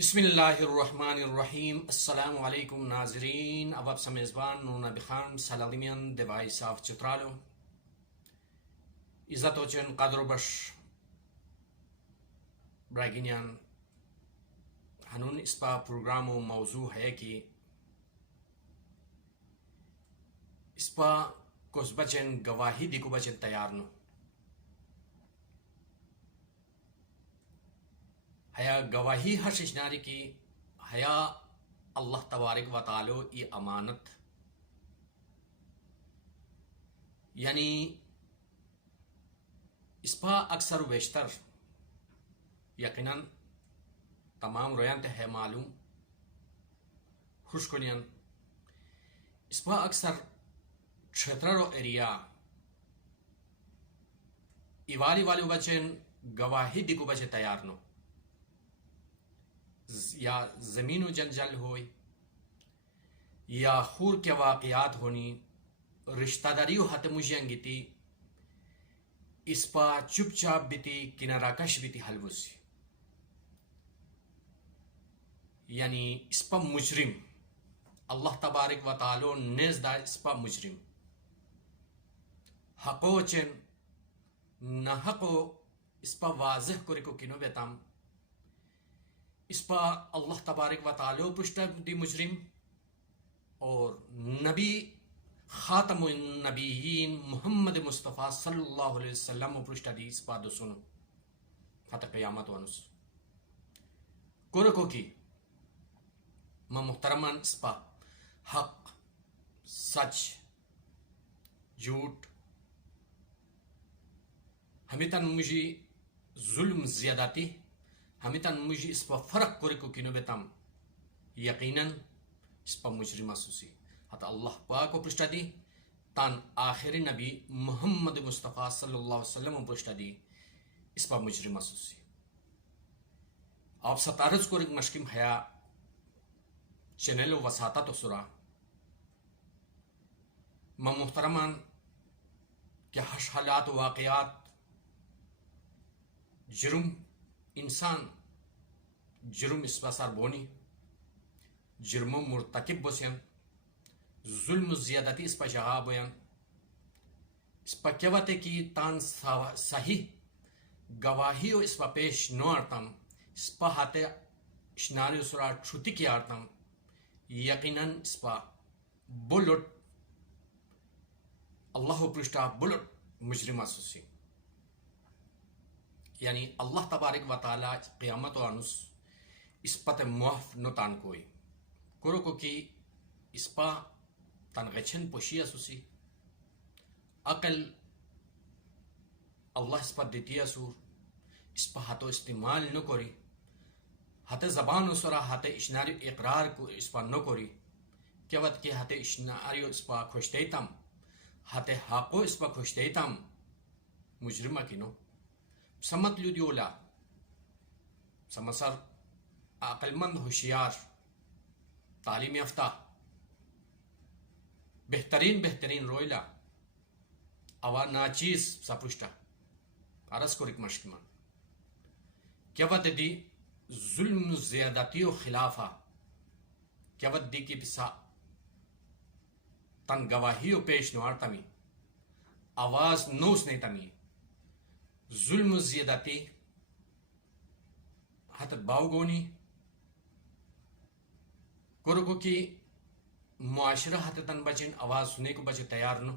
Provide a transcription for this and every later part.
بسم اللہ الرحمن الرحیم السلام علیکم ناظرین. اب آپ میزبان نونا بخان سالالمیان دیوائی صاف چترالو عزت وچن قدر و بش براگینیان ہنون اسپا پروگرام و موضوع ہے کہ اسپا کس بچن گواہی دیکھو بچن تیار نو حیا گواہی ہرشش ناری کی حیا اللہ تبارک و تعالی ای امانت یعنی اسپا اکثر و بیشتر یقیناً تمام رویان ہے معلوم خوش کنین اسپا اکثر چھتر و ایریا ایوالی والی بچن گواہی دیکھو بچے تیار نو یا زمین و جنجال ہوئی یا خور کے واقعات ہونی رشتہ داریو ہاتھ مجھیں گیتی اس پا چپ چاپ بیتی کنارہ کش بیتی حلوسی یعنی اس پا مجرم اللہ تبارک و تعالی نیز دا اس پا مجرم حقو چن نہ حقو اس پا واضح کرے کو کنو بیتام اس پا اللہ تبارک و تعالی پشتا دی مجرم اور نبی خاتم النبیین محمد مصطفیٰ صلی اللہ علیہ وسلم پشتا دی اس پا دو سنو حتی قیامت ونس کورکو کی ما محترمان اس پا حق سچ جھوٹ ہمیں تن مجھے ظلم زیادتی ہمیں تن مجھے اس پا فرق کرے کو کنو بیتام یقیناً اس پا مجرم اسوسی حتی اللہ پاک کو پرشتہ دی تان آخر نبی محمد مصطفیٰ صلی اللہ علیہ وسلم پرشتہ دی اس پا مجرم اسوسی آپ ستارز کو رک مشکم حیا چینل و وساطت و سرا ما محترمان کہ حش حالات و واقعات جرم انسان جرم اس بسار بونی جرم مرتکب بسین ظلم زیادتی اس پا جہا بوین اس پا کیا باتے کی تان صحیح گواہی و اس پا پیش نو آرتم اس پا ہاتے اشناری سرا چھوٹی کی آرتم یقیناً اس پا بلٹ اللہ پرشتہ بلٹ مجرم اسوسی یعنی اللہ تبارک و تعالی قیامت و انس اس پت معاف نو تان کوئی کرو کو کی اس پا تن غچن پوشی اسوسی عقل اللہ اس پا دیتی اسور اس پا ہاتو استعمال نو کری ہاتھ زبان سرا ہاتھ اشناری اقرار کو اس پا نو کری کیا وقت کہ ہاتھ اشناری اس پا خوش دیتم ہاتھ حاقو اس پا خوش دیتم مجرمہ کی نو سمت لیدیولا سمسر عقل مند ہوشیار تعلیم یافتہ بہترین رویلا اوا ناچیز سپرشتہ عرض کو رک مشکمان کیا ود دی ظلم زیادتی و خلافہ کیا ود دی کی پسا تن گواہی و پیش نوار تمی آواز نوس نہیں تمی ظلم زیادتی حت باوگونی کرکو کی معاشرہ حت تن بچن آواز سنے کو بچے تیار نو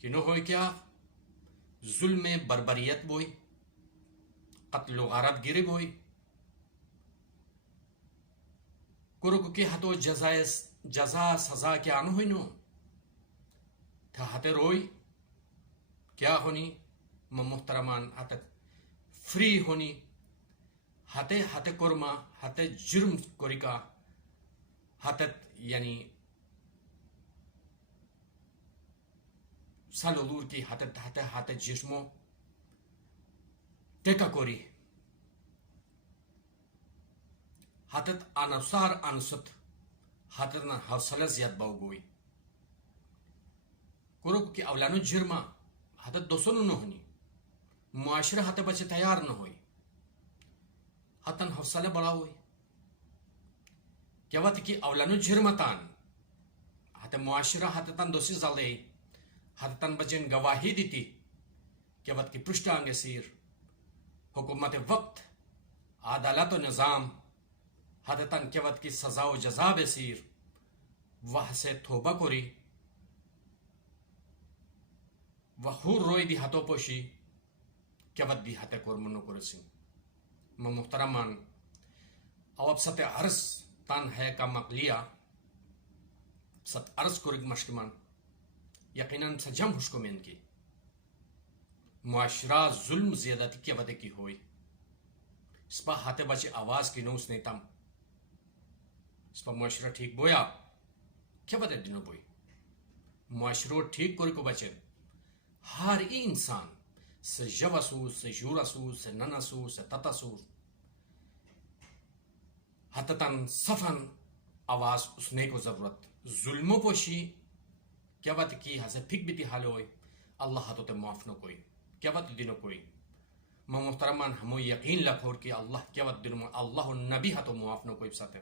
کہ نو ہوئی کیا ظلم بربریت بوئی قتل و غارت گیری بوئی کرکو کی حتو جزا سزا کیا نو ہوئی نو تھا حت روئی کیا ہونی محترمان ہاتھ فری ہونی ہاتھ کرما ہاتھ جرم کریکا ہاتھ یعنی سالولور کی ہاتھ جسمو ٹیکا کوری ہاتھ انصار انست ہاتھ حوصلہ زیاد باو گوئی کرو کی اولانو جرما ہاتھ دوسنو نو ہونی معاشرہ ہاتھ بچے تیار نہ ہوئی اتن حوصلہ بڑا ہوئی کہ وقت کی اولانو جرمتان حت معاشرہ حتتن دوسی زلے حتتن بچن گواہی دیتی کہ وقت کی پرشتانگ سیر حکومت وقت عدالت و نظام حتتن کہ وقت کی سزا و جزا بسیر وہ سے توبہ کری و خور روی دی حتو پوشی کہ وقت دی حت کرمنو کرسی محترمان او اب ست عرض تن ہے کا مقلیا ست عرض کرگ مشکمان یقیناً سجم حشکمین کی معاشرہ ظلم زیادتی کی وجہ کی ہوئی اس پا ہاتھ بچے آواز کی نوس نہیں تم اس پا معاشرہ ٹھیک بویا کیا وجہ دنوں بوئی معاشرہ ٹھیک کوری کو بچے ہر ای انسان سے جب سو سے جور سو سے نن سو سے تتا سو حتتاً صفن آواز اس نے کو ضرورت ظلموں پوشی کیا وجہ کی ہسے پھک بیتی حال ہوئی اللہ ہاتھوں تے معاف نہ کوئی کیا وقت دنوں کوئی محترمان ہمو یقین لکھور کہ اللہ کیا وقت دنوں اللہ نبی ہاتھوں معاف نہ کوئی بساتے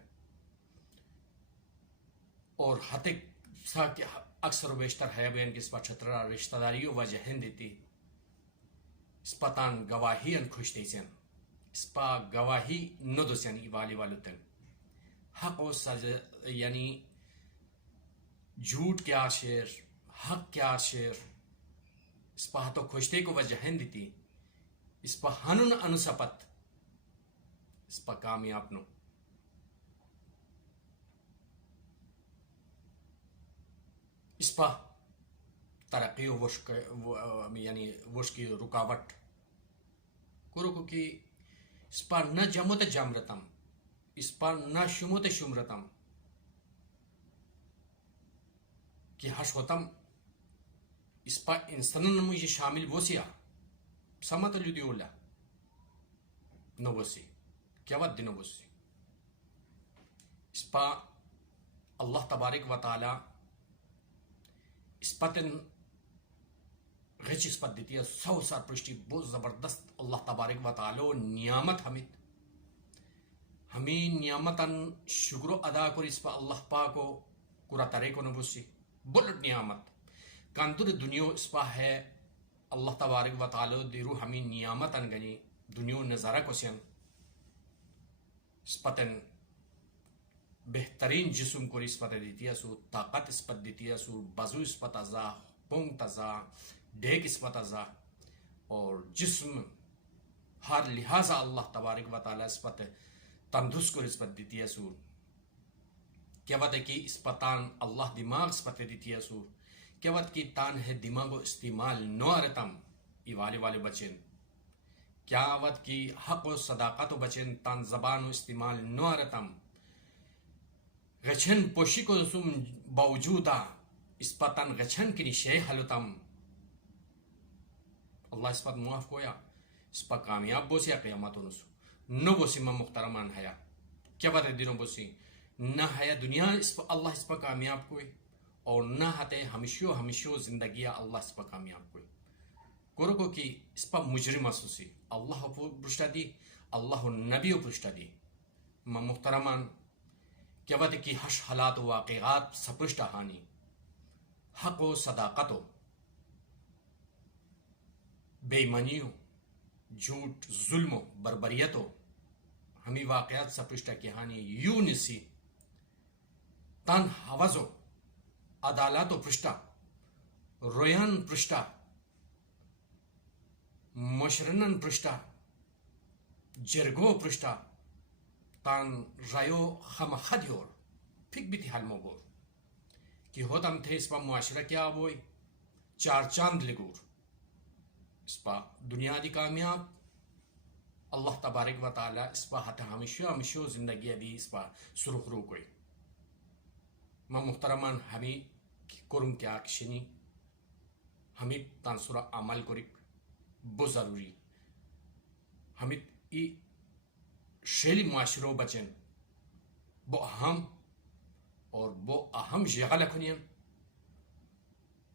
اور ہاتھ اکثر و بیشتر ہے بیان کہ اس پا چھترہ رشتہ داریوں وجہ ہن دیتی اس پتان گواہی ان خوش دیسین اس پا گواہی نو دوسین ایوالی والو تن حق و سجا یعنی جھوٹ کیا شیر حق کیا شیر اس پا تو خوشتے کو وجہ ہن دیتی اس پا ہنن انسپت اس پا کامیاب نو اس پا ترقی و وشک یعنی وش کی رکاوٹ کو کی اس پا نہ جمت جمرتم اس پا نہ شمت شمرتم کہ حش ہوتم اس پا انسانن مجھے شامل وسیع سمت لدی اولا نو وسی کیا ود دنو وسی اس پا اللہ تبارک و تعالی اس پتن غچ اس پت دیتی ہے سو سار پرشتی بہت زبردست اللہ تبارک و تعالی نعمت ہمیں نعمتاً شکر ادا کر اس پا اللہ پاکو کرا ترے کو نبوسی بلٹ نعمت کانتر دنیا اس پا ہے اللہ تبارک و تعالی دیرو ہمیں نعمتاً گنی دنیا نظارہ کو سین اس پتن بہترین جسم کو اس پتہ دیتی ہے سو طاقت اس پت دیتی ہے سو بازو اس پتہ ازا پونگ تزا ڈیک اس پتہ ازا اور جسم ہر لحاظہ اللہ تبارک و تعالی اس پتہ تندرست کو اس پتہ دیتی ہے سو کیا بات ہے کہ اس پتان اللہ دماغ اس پتہ دیتی ہے سو کیا بات کی تان ہے دماغ و استعمال نو رتم ای والے بچن کیا بات کی حق و صداقت و بچن تان زبان و استعمال نو رتم غچن پوشی کو سم باوجودا اس پتن غچن کی نشے حلتم اللہ اس پت معاف کویا اس پا کامیاب بوسی قیامت نسو نو بوسی من محترمان حیا کیا بات ہے دنوں بوسی نہ حیا دنیا اس پا اللہ اس پا کامیاب کوئی اور نہ ہتے ہمیشو زندگیہ اللہ اس پا کامیاب کوئی کو کی اس پا مجرم اسوسی اللہ پرشتہ دی اللہ نبی پرشتہ دی من محترمان کیا وقت کی حش حالات و واقعات سپرشتہ ہانی حق و صداقتو بے منیو جھوٹ ظلم و بربریتو ہمیں واقعات سپرشتہ کی ہانی یوں نسی تن حوضو عدالتو پرشتہ رویان پرشتہ مشرنن پرشتہ جرگو پرشتہ تان رایو خم خدیور پھک بھی تھی حل موگور کہ ہوتم تھے اس پا معاشرہ کیا ہوئی چار چاند لگور اس پا دنیا دی کامیاب اللہ تبارک و تعالی اس پا حتی ہمیشو زندگی دی اس پا سرخ رو کوئی محترمان ہمیں کرم کیا کشنی ہمیں تانسورہ عمل کرک بہت ضروری ہمیں ای شیلی معاشروں بچن بو اہم اور بو اہم جگہ لکھنیم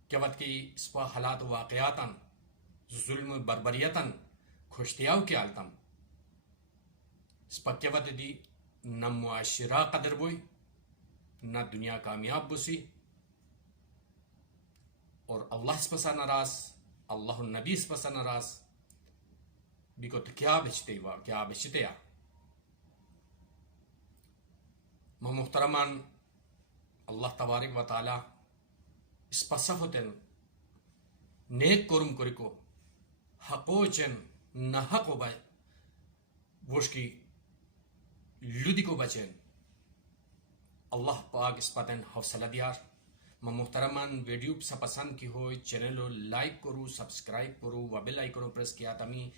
کہ وقت کی اس پا حالات واقعاتاً ظلم بربریتاً خوشتیاو کی عالتاً سپکیوت دی نہ معاشرہ قدر بوئی نہ دنیا کامیاب بسی اور اللہ اس پسا ناراض اللہ النبی اس پسا ناراض بیکو تو کیا بچتے ہوا کیا بچتے محترمان اللہ تبارک و تعالی اس پسا ہوتن نیک کرم کرکو حقو چن نہ حقو بھائی وش کی لدی کو بچن اللہ پاک اس پتن حوصلہ دیار محترمان ویڈیو سا پسند کی ہوئی چینل لائک کرو سبسکرائب کرو و بیل آئیکن پریس کیا تمی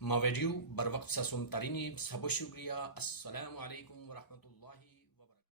ما ویڈیو بر وقت سا سن ترینی سب شکریہ السلام علیکم ورحمۃ اللہ